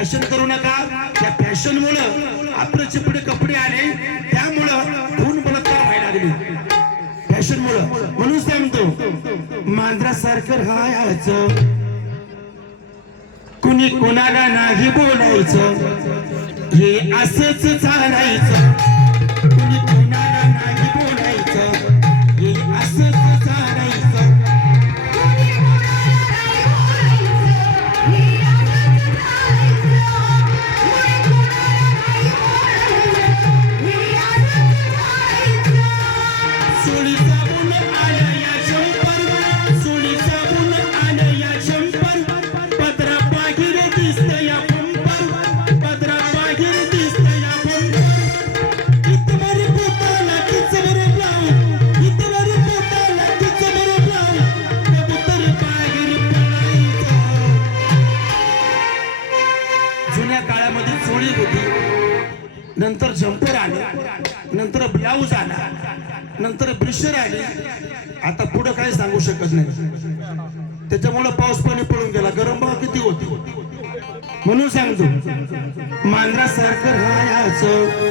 Fashion करू नका. त्या फॅशन मुळे आपलं चिपडे कपडे आले त्यामुळं खून बलात्कार व्हायला लागले. फॅशन मुळे म्हणून सांगतो मांजरासारखं राहायचं. कुणी कोणाला नाही बोलायचं. हे असंच चालायचं. sous नंतर जम्पर आलं नंतर ब्लाऊज आला नंतर ब्रिशर आले. आता पुढं काय सांगू शकत नाही. त्याच्यामुळे पाऊस पाणी पडून गेला. गरम भाव किती होती? म्हणून सांगतो मांजरासारखं राहायचं.